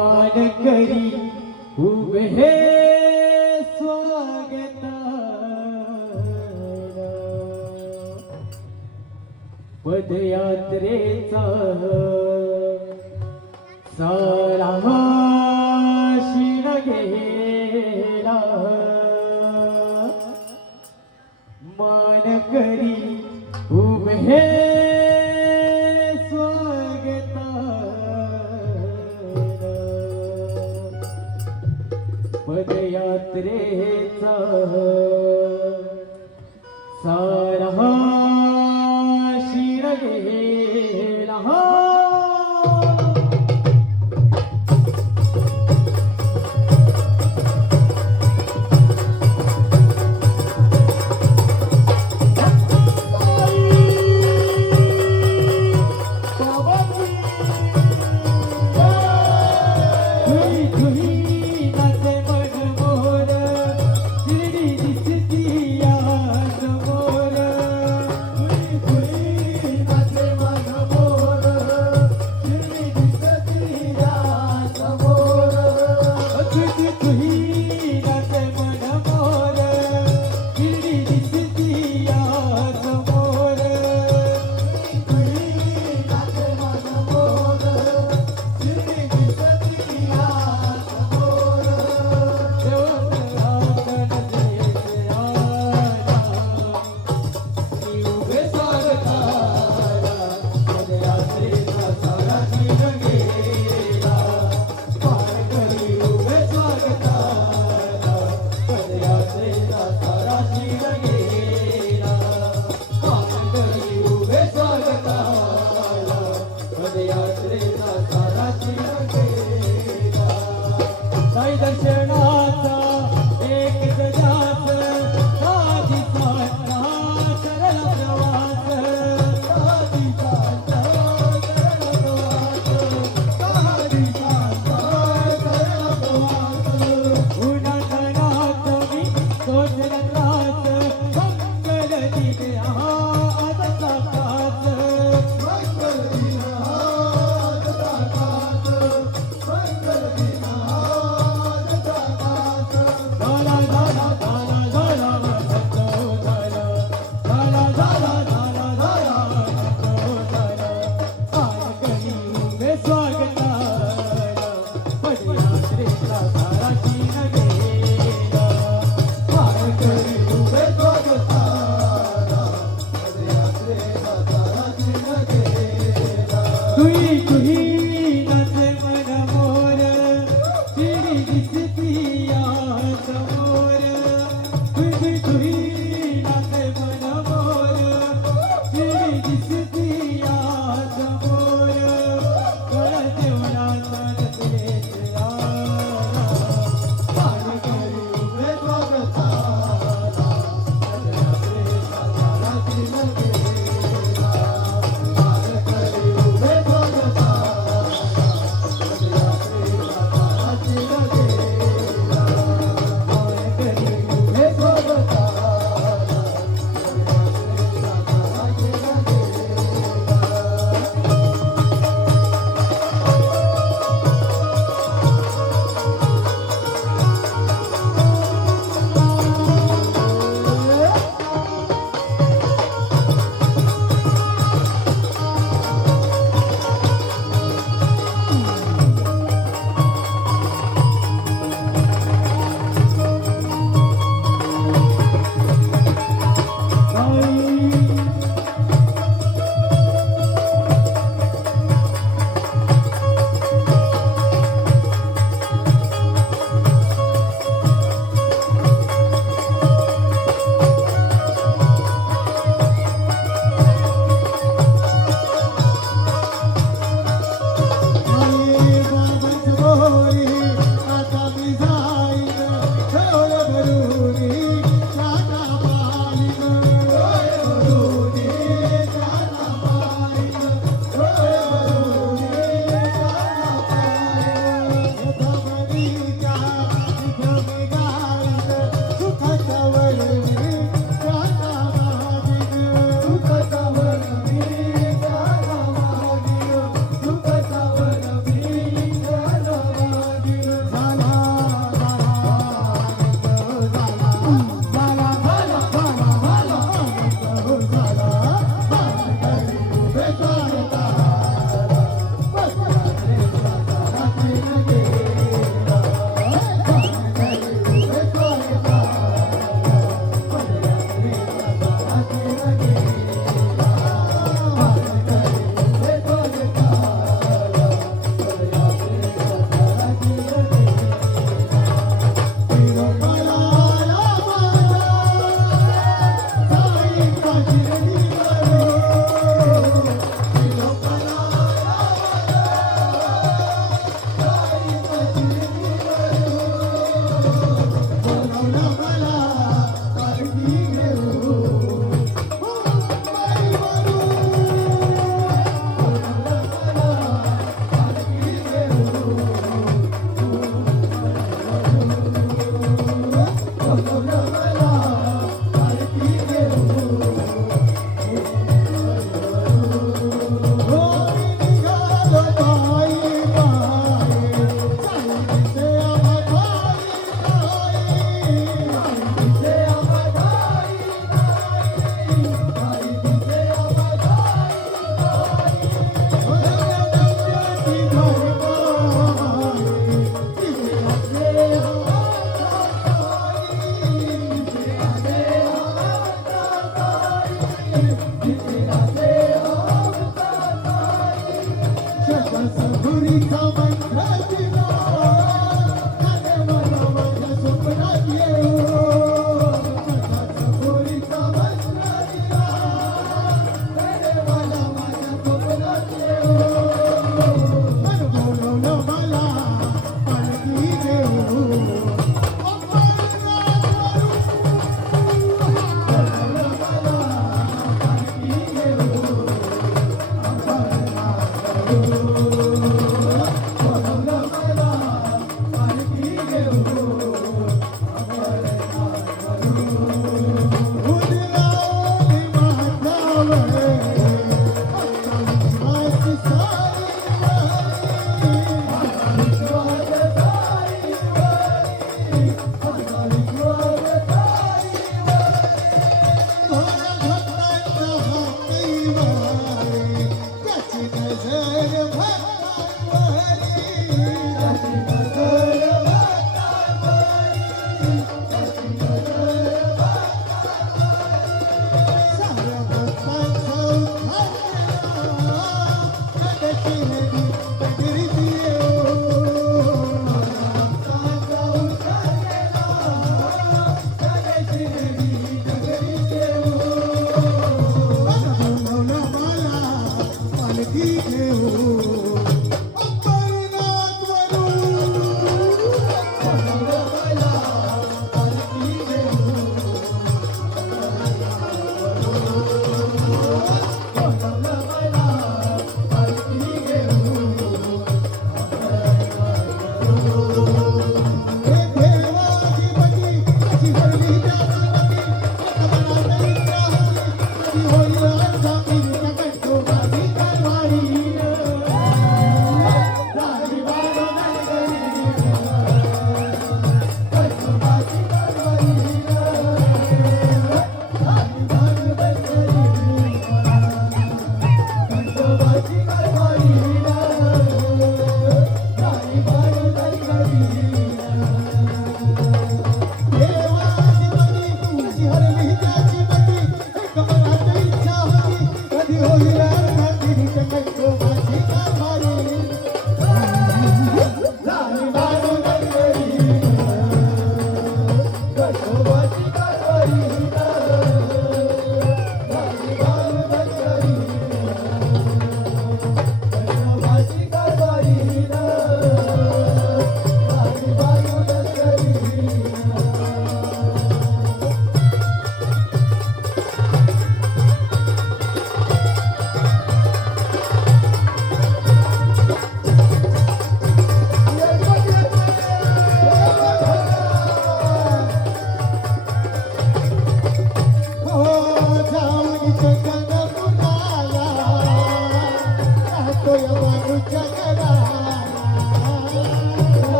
मान करी उभे स्वागत. पदयात्रेचा सारा शिर घेरा मान करी उभे नजरेच सा আহা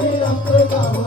आमचं गाव.